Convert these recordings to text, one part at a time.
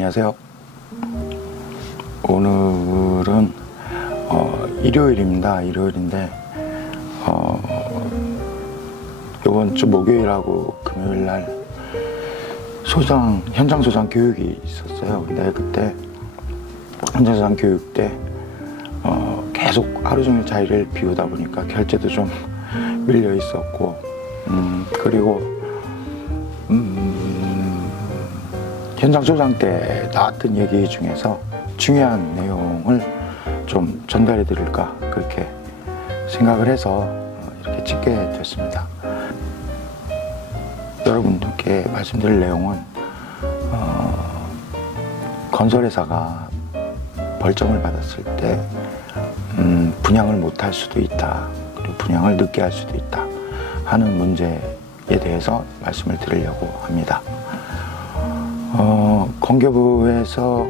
안녕하세요. 오늘은 일요일입니다. 일요일인데 이번 주 목요일하고 금요일날 현장 소장 교육이 있었어요. 근데 그때 현장 소장 교육 때 계속 하루 종일 자리를 비우다 보니까 결제도 좀 밀려 있었고 그리고 현장 소장 때 나왔던 얘기 중에서 중요한 내용을 좀 전달해 드릴까 그렇게 생각을 해서 이렇게 찍게 됐습니다. 여러분들께 말씀드릴 내용은 건설회사가 벌점을 받았을 때 분양을 못할 수도 있다, 그리고 분양을 늦게 할 수도 있다 하는 문제에 대해서 말씀을 드리려고 합니다. 건교부에서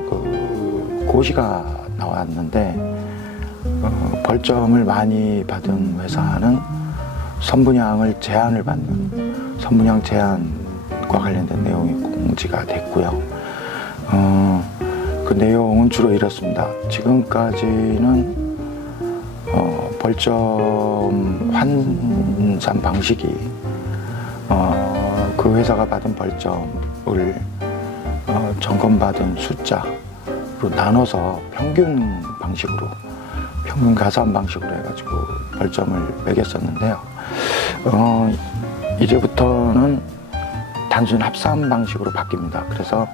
고시가 나왔는데 벌점을 많이 받은 회사는 선분양을 제한을 받는 선분양 제한과 관련된 내용이 공지가 됐고요. 그 내용은 주로 이렇습니다. 지금까지는 벌점 환산 방식이 그 회사가 받은 벌점을 점검받은 숫자로 나눠서 평균 방식으로, 평균 가산 방식으로 해가지고 벌점을 매겼었는데요. 이제부터는 단순 합산 방식으로 바뀝니다. 그래서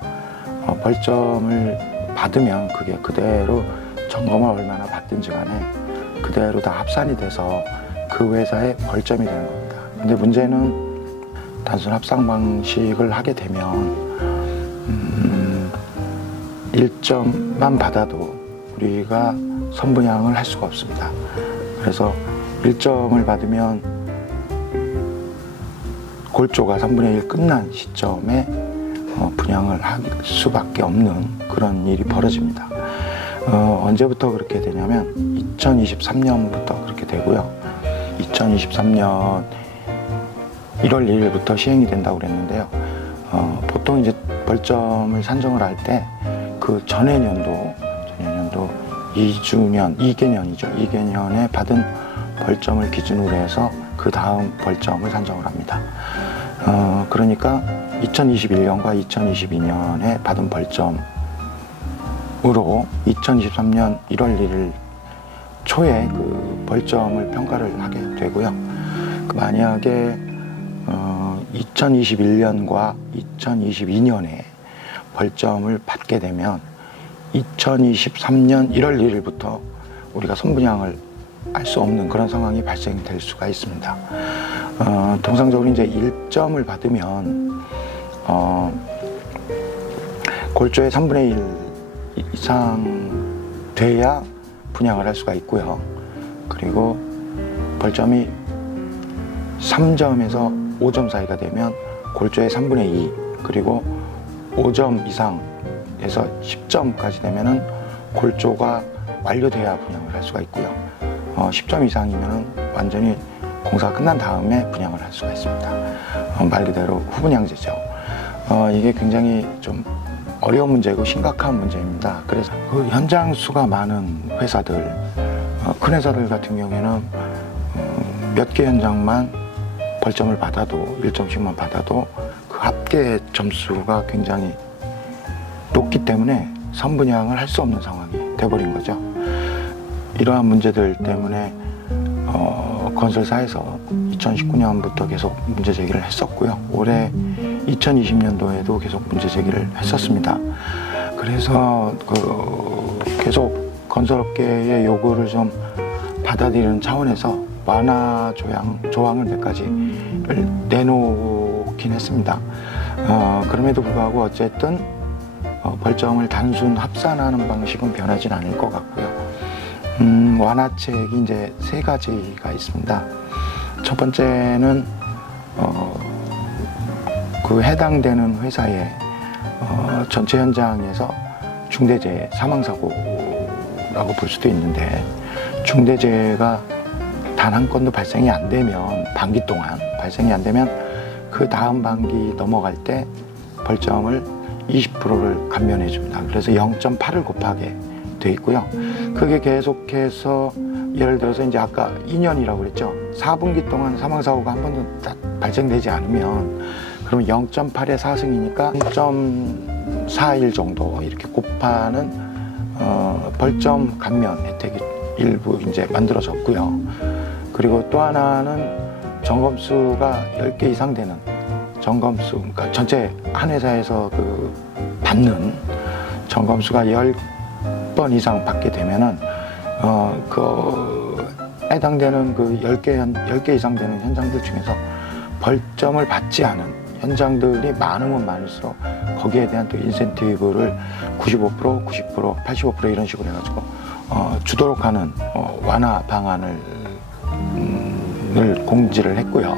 벌점을 받으면 그게 그대로 점검을 얼마나 받든지 간에 그대로 다 합산이 돼서 그 회사의 벌점이 되는 겁니다. 근데 문제는 단순 합산 방식을 하게 되면 1점만 받아도 우리가 선분양을 할 수가 없습니다. 그래서 1점을 받으면 골조가 3분의 1 끝난 시점에 분양을 할 수밖에 없는 그런 일이 벌어집니다. 언제부터 그렇게 되냐면 2023년부터 그렇게 되고요. 2023년 1월 1일부터 시행이 된다고 그랬는데요. 보통 이제 벌점을 산정을 할 때 그 전해년도 2개년이죠. 2개년에 받은 벌점을 기준으로 해서 그 다음 벌점을 산정을 합니다. 그러니까 2021년과 2022년에 받은 벌점으로 2023년 1월 1일 초에 그 벌점을 평가를 하게 되고요. 만약에 2021년과 2022년에 벌점을 받게 되면 2023년 1월 1일부터 우리가 선분양을 할 수 없는 그런 상황이 발생될 수가 있습니다. 통상적으로 이제 1점을 받으면 골조의 3분의 1 이상 돼야 분양을 할 수가 있고요. 그리고 벌점이 3점에서 5점 사이가 되면 골조의 3분의 2, 그리고 5점 이상에서 10점까지 되면은 골조가 완료돼야 분양을 할 수가 있고요. 10점 이상이면은 완전히 공사가 끝난 다음에 분양을 할 수가 있습니다. 말 그대로 후분양제죠. 이게 굉장히 좀 어려운 문제고 심각한 문제입니다. 그래서 그 현장 수가 많은 회사들, 큰 회사들 같은 경우에는 몇 개 현장만 벌점을 받아도 1점씩만 받아도 그 합계 점수가 굉장히 높기 때문에 선분양을 할 수 없는 상황이 돼버린 거죠. 이러한 문제들 때문에 건설사에서 2019년부터 계속 문제 제기를 했었고요. 올해 2020년도에도 계속 문제 제기를 했었습니다. 그래서 계속 건설업계의 요구를 좀 받아들이는 차원에서 완화 조항을 몇 가지를 내놓긴 했습니다. 그럼에도 불구하고 어쨌든 벌점을 단순 합산하는 방식은 변하진 않을 것 같고요. 완화책이 이제 3가지가 있습니다. 첫 번째는 그 해당되는 회사의 전체 현장에서 중대재해, 사망사고라고 볼 수도 있는데 중대재해가 단 한 건도 발생이 안 되면 반기 동안 발생이 안 되면 그 다음 반기 넘어갈 때 벌점을 20%를 감면해 줍니다. 그래서 0.8을 곱하게 돼 있고요. 그게 계속해서 예를 들어서 이제 아까 2년이라고 그랬죠. 4분기 동안 사망사고가 한 번도 발생되지 않으면 그러면 0.8의 4승이니까 0.41 정도 이렇게 곱하는 벌점 감면 혜택이 일부 이제 만들어졌고요. 그리고 또 하나는 점검수가 10개 이상 되는 점검수, 그러니까 전체 한 회사에서 그 받는 점검수가 10번 이상 받게 되면은 그 해당되는 그 10개 이상 되는 현장들 중에서 벌점을 받지 않은 현장들이 많으면 많을수록 거기에 대한 또 인센티브를 95%, 90%, 85% 이런 식으로 해가지고 주도록 하는 완화 방안을 공지를 했고요.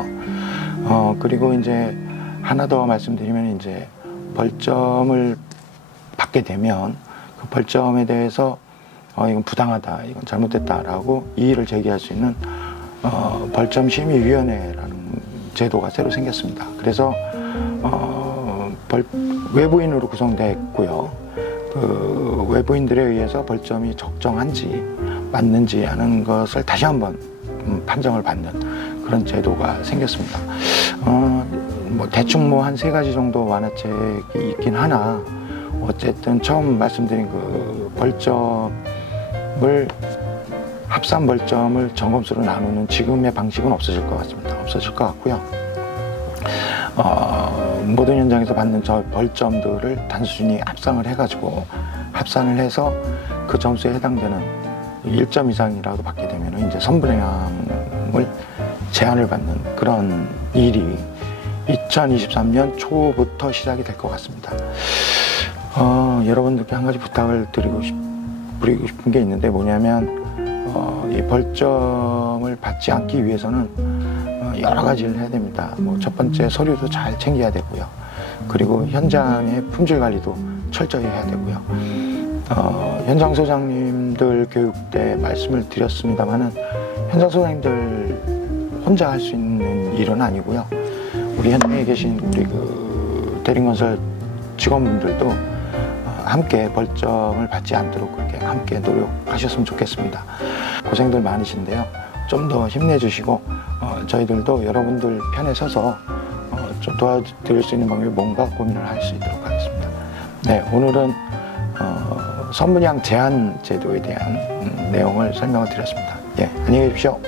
그리고 이제 하나 더 말씀드리면 이제 벌점을 받게 되면 그 벌점에 대해서 이건 부당하다, 이건 잘못됐다라고 이의를 제기할 수 있는 벌점심의위원회라는 제도가 새로 생겼습니다. 그래서 외부인으로 구성되었고요. 그 외부인들에 의해서 벌점이 적정한지 맞는지 하는 것을 다시 한번 판정을 받는 그런 제도가 생겼습니다. 뭐 대충 뭐 한 3가지 정도 완화책이 있긴 하나 어쨌든 처음 말씀드린 그 벌점을 합산 벌점을 점검수로 나누는 지금의 방식은 없어질 것 같습니다. 없어질 것 같고요. 모든 현장에서 받는 저 벌점들을 단순히 합산을 해가지고 합산을 해서 그 점수에 해당되는 1점 이상이라도 받게 되면 이제 선분양을 제한을 받는 그런 일이 2023년 초부터 시작이 될 것 같습니다. 여러분들께 한 가지 부탁을 드리고 싶은 게 있는데 뭐냐면 이 벌점을 받지 않기 위해서는 여러 가지를 해야 됩니다. 뭐 첫 번째 서류도 잘 챙겨야 되고요. 그리고 현장의 품질 관리도 철저히 해야 되고요. 현장 소장님들 교육 때 말씀을 드렸습니다만은 현장 소장님들 혼자 할 수 있는 일은 아니고요. 우리 현장에 계신 우리 그 대림건설 직원분들도 함께 벌점을 받지 않도록 그렇게 함께 노력하셨으면 좋겠습니다. 고생들 많으신데요. 좀 더 힘내주시고 저희들도 여러분들 편에 서서 좀 도와드릴 수 있는 방법이 뭔가 고민을 할 수 있도록 하겠습니다. 네, 오늘은 선분양 제한 제도에 대한 내용을 설명을 드렸습니다. 예, 안녕히 계십시오.